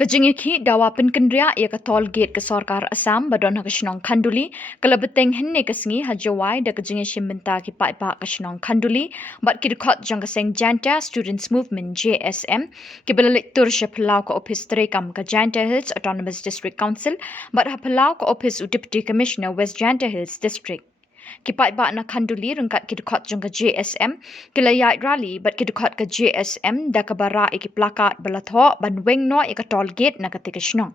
Kejengiki dawa penkendria ia ke tol gate ke Sarkar Assam badon ha kesnong Khanduli kelebeteng henne kesengi hajawai da kejengi shimbenta ki pai pa kesnong Khanduli bat ki dekot jang keseng Janta Students Movement JSM ki belalik tur shepelau ke office terekam ke Janta Hills Autonomous District Council bat ha pelau ke office Deputy Commissioner West Janta Hills District. Kipai ba na Khanduli rengkat kidukot jong ke JSM kilayat rally bat kidukot ke JSM da kabara iki plakat balatho ban weng no ik tol gate na ketika snong.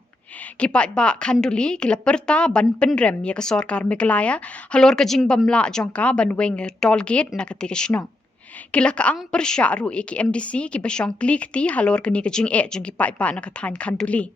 Kipai ba Khanduli kila perta ban penrem ya ke Sarkar Meghalaya halor ke jing bamla jongka ban weng tol gate na ketika snong. Kila kaang persya ru iki MDC ki basyong klik ti halor ke ni ke jing jong kipai ba na kathan Khanduli.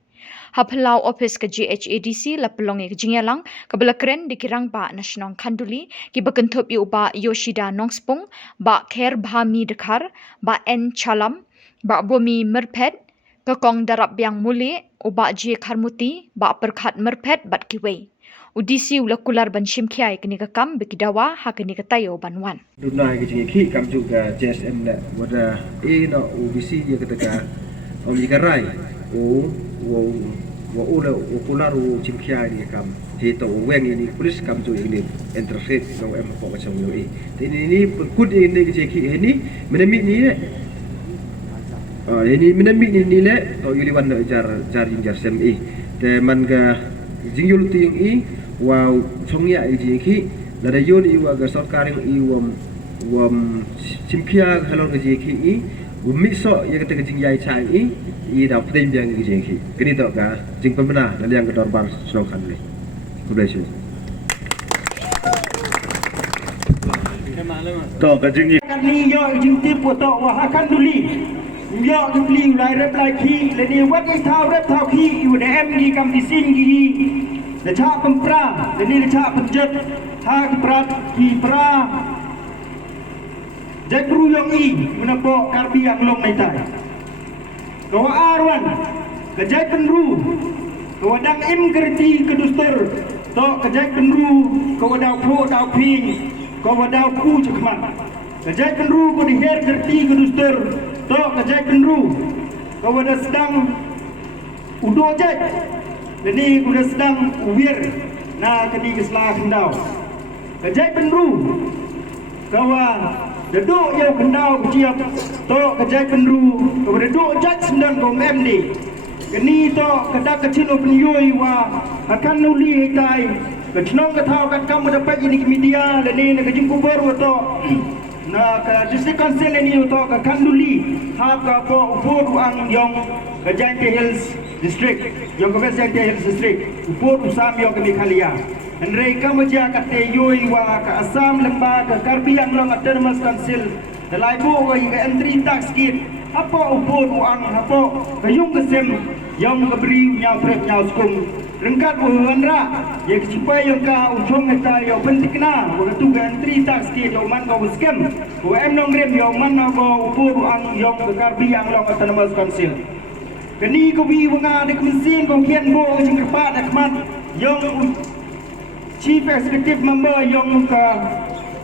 Hapelau office ke GHADC la pelong ke jingyalang ke belakren dikirang ba nasional Khanduli ki bekentup yu ba Yoshida Nongspung ba Kher Bhami Dekhar ba N Chalam ba Bumi Merpet ke kong darab biang muli uba J Kharmuti ba perkhat merpet bat kiwei. Udisi ula kular ban shimkiai kini ke kam bekidawa ha kini ke tayo banwan. Dunai ke jingi kam juga JSM na wada no UBC dia ketika jikarai wo ula ukularu chimkia ni kam hito weng ini polis kam tu ini interfet no em ko macam ni ini kud ini ke jeki ini menemi ni ini menemi ni le to yuli wan jar jar sem te man ga jingyul ti i wa chongya jeki la da yon i wa ga sarkar i wam chimkia halor ke jeki i miso ya ketika jingyai chai i da pdem yang ke jeki kini to ga jing pemena dan yang kedor bar slokan le bless you to ka jingi kan ni yo jing ti po to wa kan duli yo ke bli lai rep lai ki le ni wat i thau rep thau ki yu de em gi kam di sin gi le cha pempra le ni le cha penjet ha ki prat ki pra Jai Guru yang i menepok karbi yang long nai tai. Kau arwan kejai penru kau dang im kerti keduster to kejai penru kau dau pro dau ping kau dau ku cekman kejai penru kau diher kerti keduster to kejai penru kau dah sedang udo jai ini kau dah sedang uwir na kedi keselah kendau kejai penru kau deduk yang kendau keciap to kejai penru kau deduk jat sendan kau memni kini to kedak kecil penyui wa akan nuli hitai kenong ketau kat kamu dapat ini media dan ini ke jumpa baru to na ke district council ini to ke Khanduli ha ka po upur ang yong ke Janta Hills district yong ke Janta Hills district upur usam yong ke Meghalaya mereka meja kata yoi wa ke Assam lembaga Karbi yang long Autonomous Council dalai bo ke entry tax kit apa upur uang apa kayung kesem yang keberi nyau prep nyau skum rengkat buhanra ya supaya yang ka ucong kita yang pentikna waktu ke entry tax kit yang man kau scam ko em nong rem yang man kau upur uang yang ke Karbi yang long Autonomous Council kini ko bi wanga de kunsin ko kian bo ke jingkepat akmat yang Chief Executive Member yang ke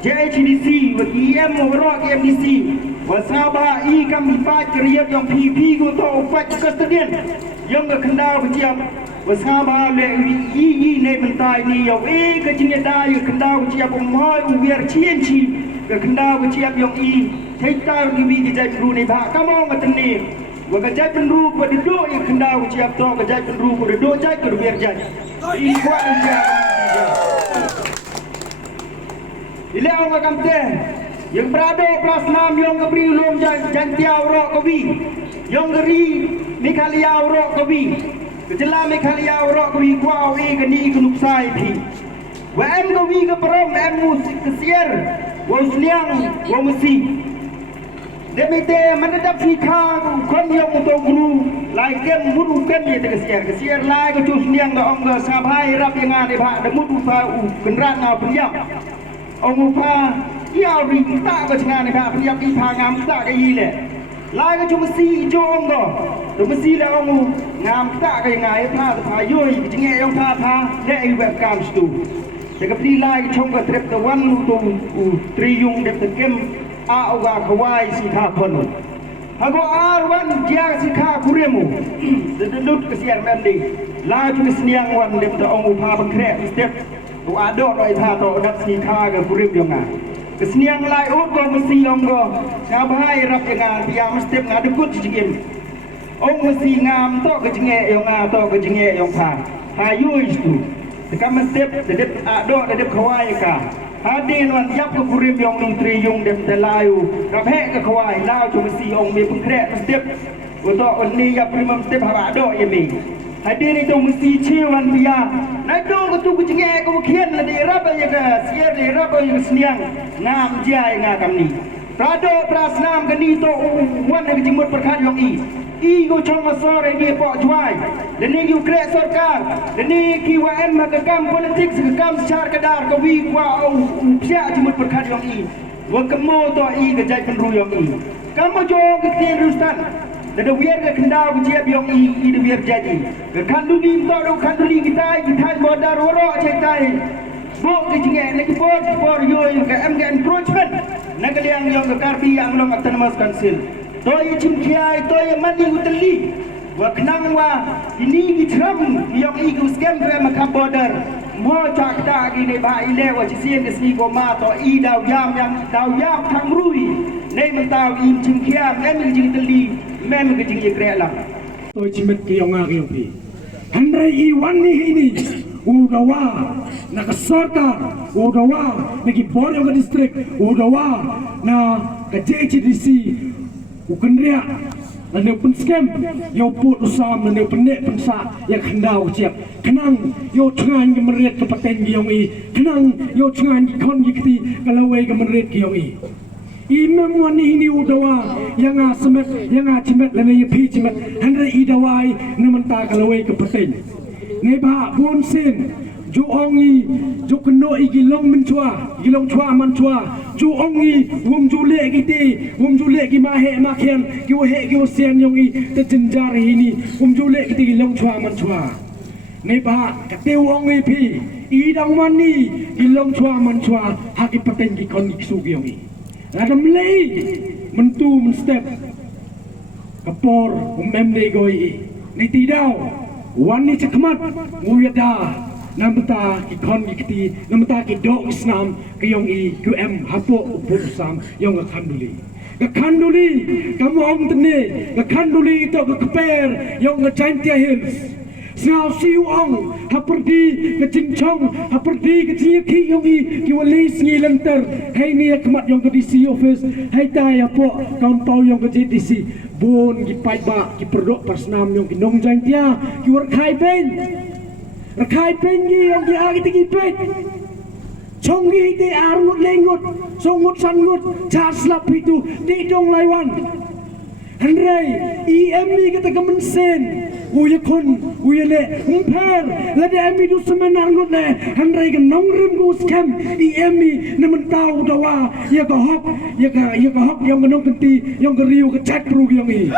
JHDC, EM overall MDC, wasaba i kami pat kerjat yang PP ko to pat kustodian yang ke kendau berjiap wasaba le i ne mentai ni yang ke jenis daya kendau berjiap umai ubiar cienci ke kendau berjiap yang i thaitar gibi ke jai penru ni ba kamong mateni wa ke jai penru ko duduk yang kendau berjiap to ke jai penru ko duduk jai ko ubiar jai i kuat dia Ile orang kamte yang berada kelas 6 yang keberi ulung jantiau rok kobi yang geri Meghalaya rok kobi kejela Meghalaya rok kobi kuau keni kenuksai pi wa em kobi ke perom em musik kesier wa usliang wa musi demite manadap fikha kon yang untuk guru lai kem mudu kem ye te kesier lai ko usliang da ong ga sabai rap yang ade ba da mudu fa u kenrat na penyap ông pha yêu đi ta có chừng này bà bây giờ đi pha ngắm ta cái gì này lại cái chúng si cho ông rồi chúng si là ông ngắm ta cái ngày pha vui chỉ nghe ông pha để webcam stu thì cái đi lại trong cái trip the one tu triung đẹp the kem ao gà kawaii si tha phun Hago arwan dia sikha kuremu. Dedut kesian mendi. La cuma seniang wan dem ta ong upa bangkrek step. U adok oi tha to dak sikha ke kurem yonga. Keseniang lai ut go mesti onggo. Ngabai rap dengan piam step ngadekut jikim. Ong mesti ngam to ke jenge yonga to ke jenge yong pa. Hayu itu. Sekam step dedep adok dedep khawai ka. Hadin wan yap ke kurim yong ni tri yung dem telayu raphe ke khawai lao cuma si ong mi pengkrek step untuk ni yap primam step haba do ye mi hadin itu mesti ciwan dia na do ke tu kejenge ko khian la di rap ye ke sier di rap ye seniang ngam jai ngakam ni prado prasnam ke ni to wan ke jimut perkhat yong i go chong masore ni po juai dan ni yu krek sarkar dan ni KWM ke kam politik ke kam secara kedar ke wi wa pia jimut perkhat yong i wa kemo to i ke jai penru yong i kamu jong ke tin rustan dan wier ke kendau ke jiab yong i de wier jadi ke kanduli to do kanduli kita modar woro cetai bok ke jinge lagi por yo ke MG encroachment nagaliang yong ke karbi yang long autonomous council toy chimkiai toy mani utali wa knang wa ini gitram yang igu scam ke makam border mo chak da gi ne ba ile wa chisien desni ko ma to i daw yam thang rui nei man taw im chimkia mem gi tali mem gi jing yekre la toy chimet ki yong agi pi handrai I wani ini udawa nakasarka udawa nagi boryo ga district udawa na ka JHDC ukendria dan pun scam yo put usam dan penek pensa yang kendau siap kenang yo cengan ke meriat ke paten giong I kenang yo cengan ki kon gikti kalawai ke meriat giong I imam wani ini udawa yang semet yang cimet dan ye pi cimet handre idawai nementa kalawai ke paten neba bon sin ju ongi ju keno igi long chua man chua ju ongi wum ju le gi ma khen gi wo he gi wo sen yong I te jinjar ini wum ju le gi long chua man chua nei ba ka teu ongi pi I dang mani gi long chua man chua ha gi paten gi kon gi su gi yong I radam lei mentu men step kapor mem le goi nei ti dau wan ni chakmat nguyada namta ki kon ki namta ki dog islam ke yong I QM hapo upur sam yong khanduli kamu om tene khanduli to keper yong Chantia Hills sao siu ong haperdi ke cingchong haperdi ke ki yong I ki walis ngi lenter hai ni kemat yong ke DC office hai tai apo kampau yong ke JTC bon ki pai ba ki perdok persnam yong ki nong Chantia ki war khai ben rakai pengi yang dia agi tigi pet chongi te arut lengut songut sangut chaslap itu di dong laiwan handrai EMI kata kemensen uya kon uya le umper la de emi du semenar ngut le handrai ke nongrim gu scam EMI nemen tau dawa ya ka hok yang menong kenti yang ke riu ke chat pro yang I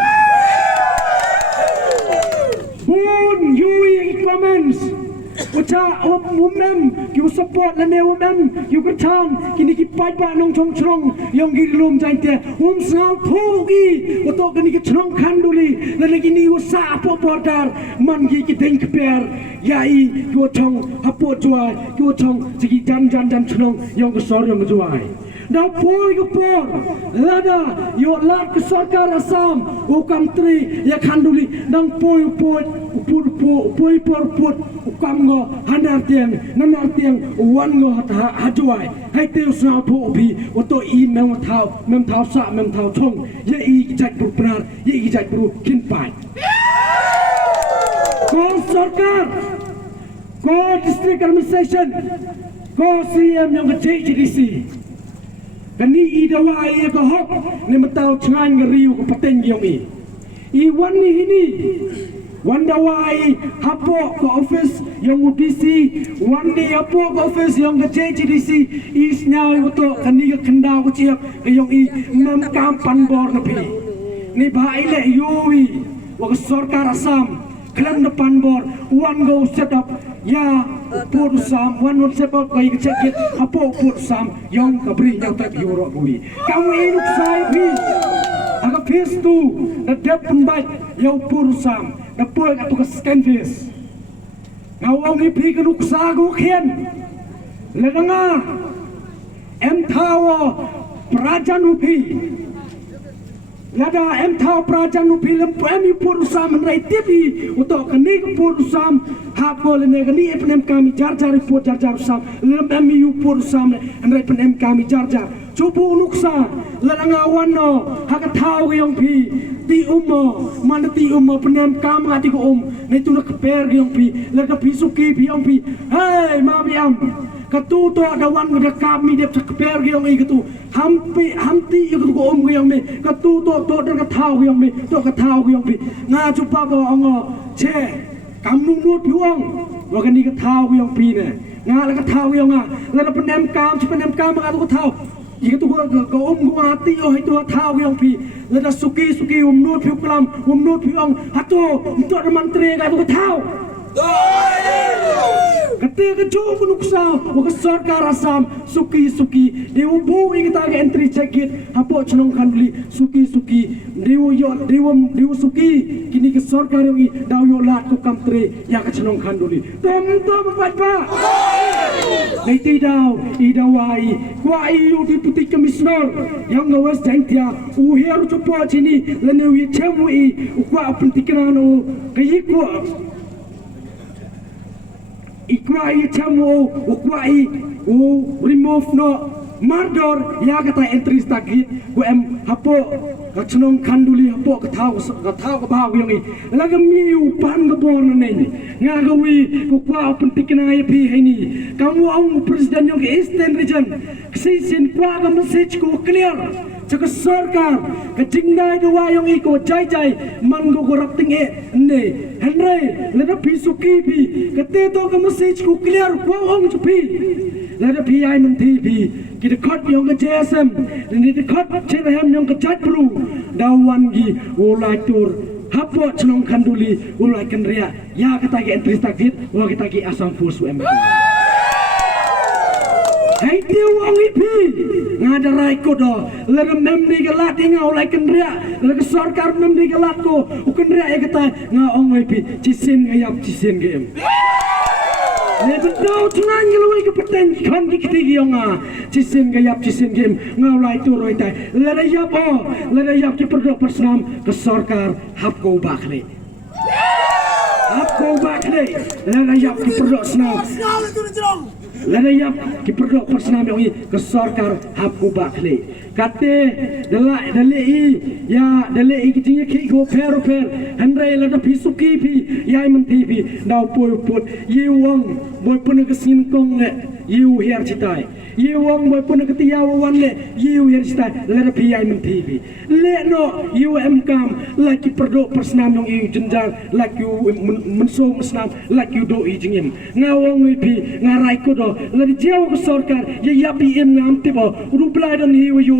bun yui comments uca umem kiu support la ne umem kiu kertang kini ki pai ba nong chong chong yong gi lum jai te sang phugi oto kini ki chong khanduli la ne kini usa po portar man gi ki ding per yai kiu chong hapo juai kiu chong ji jan chong yong ko sor yong juai na poi ko por lada yo lat ke sarkar Assam o country ya khanduli dang poi por ukam ngo handar tiang nanar tiang wan ngo hajuai hai teu snau tho bi oto I mem thau sa mem thau chong ye I jat pru prar ye I jat pru kin pai ko sarkar ko district administration ko CM yang ke JDC kani I dawa ai ko hok ne matau chngan ngriu ko paten giong I wan ni ini Wandawai hapo ke office yang UDC Wandi hapo ke office yang ke JDC is now itu kani ke kendau ke ciap ke yang I mem kampan bor nepi ni bahai le yui wa ke sarkar Assam klan depan bor one go set up ya pur sam one set up kai ke cekit hapo pur sam yang ke beri yang tak euro bui kamu inuk sai bi agak phase 2 na dep pembaik yau purusam na poek atu ka scanvis ngawang ipi kanuk sagu khen ledanga em thawo prajan upi lada em thaw prajan upi lem em purusam rai tipi utok kani purusam hapol ne kani penem kami jar report jar sam lem em purusam rai penem kami jar cupu nuksa ledanga wano haka thaw yang pi ti ummo mana ti ummo penem kam ati ko nei tu nak per yang pi lada pi suki pi yang pi hey mami am katu to dawan ga kami dep per yang i katu hamti ikut ko yang me katu to da thau yang me to ka thau yang pi nga chupa ko ongo che kamnung nut piwang wa kani ka thau yang pi ne nga la ka thau yang nga la penem kam ga tu ko thau jika tu ko ko hati oh itu thau yang pi la suki nut piu kelam nut piwang hatu untuk menteri ga tu ko thau ketika cuba nuksa wak sarkar Assam suki dewa bu kita ke entry checkit apa cenong kanduli suki dewa suki kini ke sarkar yang daw yo lat ko kamtre ya ke cenong kanduli tom pa Niti daw idawai kwa iu deputy commissioner yang ngawas jantia uher cupo chini lenewi chemu i kwa pentikran o kayiko ikwai chamu ukwai remove no mardor ya kata entry stagit ku em hapo kachnong kanduli hapo kathau ka baw yang i lagam miu pan ka bon nei nga gawi ku kwa pentikna ai pi haini kamu ang presiden yang eastern region sin kwa ka message ku clear Cakap sarkar kejingai dua yang iko jai man go corrupting ne Henry lada pisuki pi keteto ka message ku clear ko ong chupi lada pi ai menti pi kita cut yang ke JSM dan kita cut CRM yang ke Jatpru dawan gi ulai tur hapo cenong kanduli ulai kenria ya kita ge entry stagit wa kita ge asam force UMK hai tiu ang ipi ngada rai ko do lega memni galat inga olai kenria lega sarkar memni galat ko ukenria e kata nga ong ipi cisin ngayap cisin game ne betul tunan ngeloi ke peten kan dikti nga cisin ngayap cisin game nga olai tu roi tai leda yap ki produk personam ke sarkar hap ko bakle leda yap ki produk senam lada yap ki produk personam yang ke sarkar hapku bakle kate dale i kitinge ki go per handrai lada pisuki pi yai menti pi dau put yiwang boy pun ke sin kong le yiu her citai yiwang boy pun ke tiawan le yiu her citai lada pi yai menti pi le no UMK like produk personam yang i jenjang like you mensong personam like you do i jingim ngawang pi ngarai ko do ladi jauh ke sarkar ya yapi em ngam tiba ruplai dan hiu yu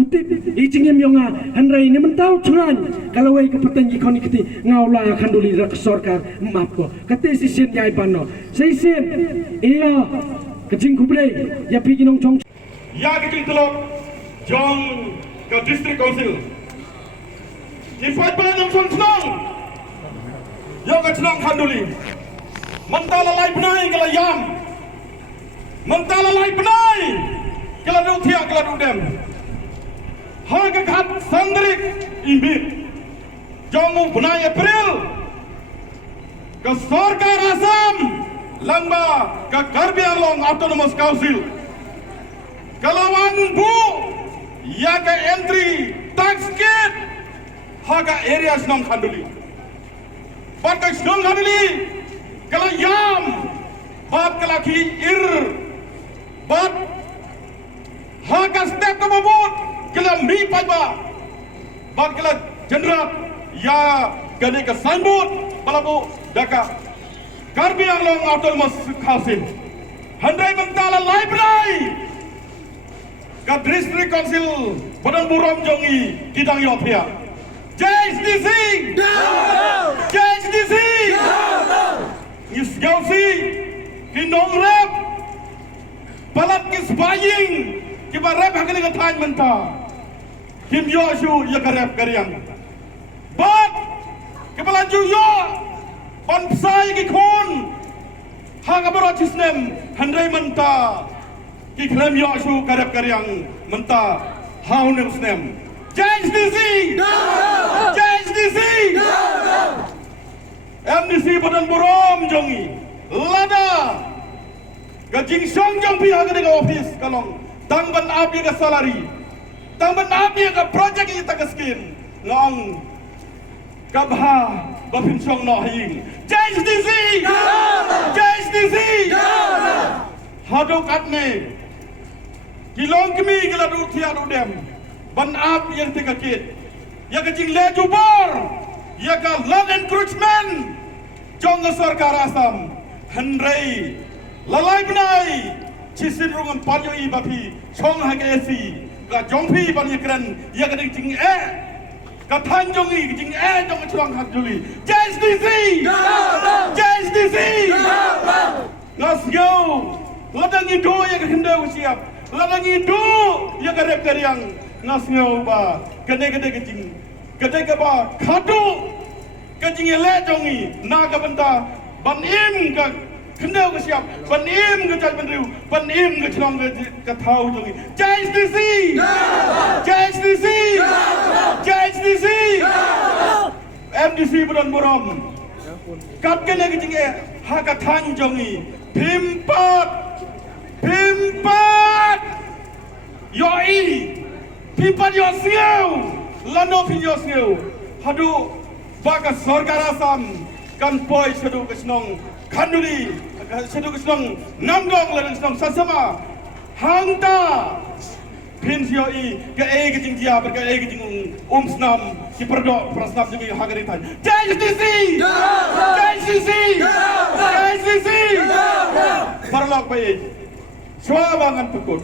utip ijingem yonga handrai ni mentau churan kalau wei ke petangi koni kiti ngaula akan duli ke sarkar maaf ko kate sisen yai pano sisen iya kejing kublai ya pi kinong chong ya kejing telok jong ke district council di fight banang fon senang yo ke senang kanduli mentala lai benai kala yam mentala lai benai kala du thia kala du dem ha ka khat sandrik imit jomu benai April ke sarkar Assam lamba ke Karbi Anglong Autonomous Council kalawan bu ya ke entry tax gate ha ka area senang khanduli pakai senang khanduli kala yam bat kala ki ir bat haka step ka mabut kala mi paiba bat kala jenderal ya gani ka signboard balabu daka Karbi Anglong Autonomous Council handai mentala library ka district council badan buram jongi kidang Ethiopia JSDC JSDC Is Gausi Kinong Rep Balat Kis Baying Kiba Rep Hakani Katay Menta Kim Yoshu ya karep karyang. Bat kepala juyo pan psai ki khon ha kabaro chisnem handrai menta ki klem Yoshu karep karyang menta haunem snem. JSDC JSDC MDC Badan Borom jongi lada gajing song jong pihak ke office kalong tang ban api ke salary tang ban api ke project kita ke skin ngong kabha bapin song no hing JSDC JSDC hadok atne kilong kemi geladu tiadu dem ban api yang tikakit ya gajing leju bor ya ka land encroachment jong ke sarkar Assam handrai lalai benai cisin rungan panyo i bapi chong ha esi ka jongpi ban yekran ya ka ding ka thanjong i ding jong chong ha juli JSDC JSDC ngas go ladang ido ya ka hindau siap ladang ido ya ka rep karyang ngas go ba kene jing kene ka ba khadu ka jing le jong i na ka benda ban im ka kendau ke siap panim ke cat penriu panim ke celong ke tahu jongi JSDC JSDC JSDC MDC Badan Borom kat kene ke jinge ha ka thang jongi pimpat yoi pimpat yo siau lano pin yo siau hadu baka sarkar Assam kan poi sedu ke senong Khanduli sedu kesong namdong lan kesong sasama hangta prinsio i ke gejing dia ber ke gejing snam ki perdo prasnam jungi hagari tan JSDC JSDC JSDC parlok bai swabangan pekut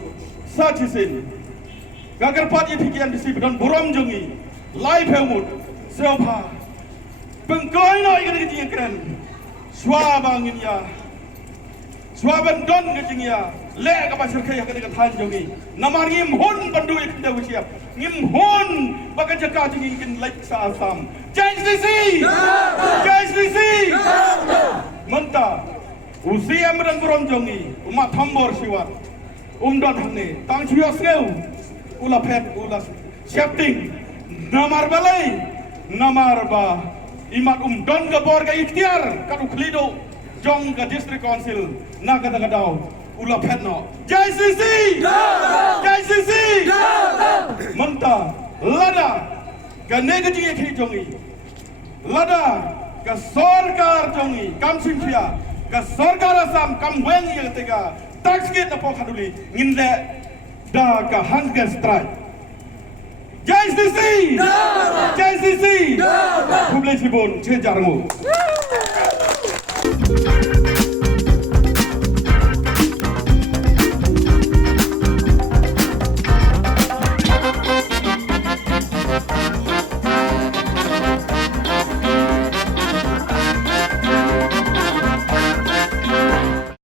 sajisin gagar pati pikian disi Badan Borom jungi lai phemut seopa pengkoi no i gejing keren swabangin ya swaban don gejing ya le ka pasir kaya ka ka than jongi namar ngim hun bandu ik de siap ngim hun baka jaka jingi kin like sa Assam JSDC JSDC manta usia Badan Borom jongi umat thambor siwat don hangne tang chios ngeu ula phet ula siapting namar balai namar ba imat don ke bor ke ikhtiar kadu khlido jong ke district council na kata kadau ula phetno JSDC JSDC menta lada ke negaji khi jongi lada ke sarkar jongi kam simphia ke sarkar Assam kam weng ye tega tax gate na po khaduli nginde da ka hunger strike JSDC JSDC Public Tribune Cejarmu